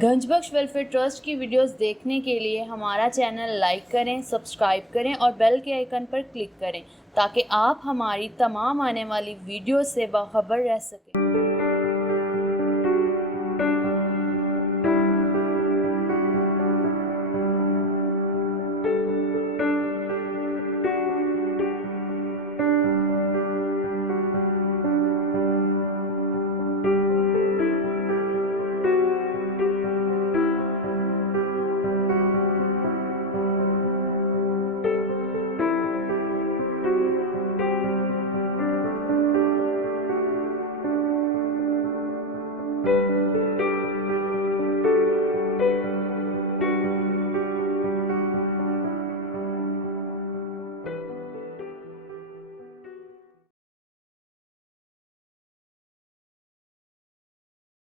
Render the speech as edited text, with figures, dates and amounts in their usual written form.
Ganj Bakhsh welfare trust की videos देखने के लिए हमारा चैनल लाइक करें, सब्सक्राइब करें और बेल के आइकन पर क्लिक करें ताकि आप हमारी तमाम आने वाली वीडियो से बाखबर रह सकें।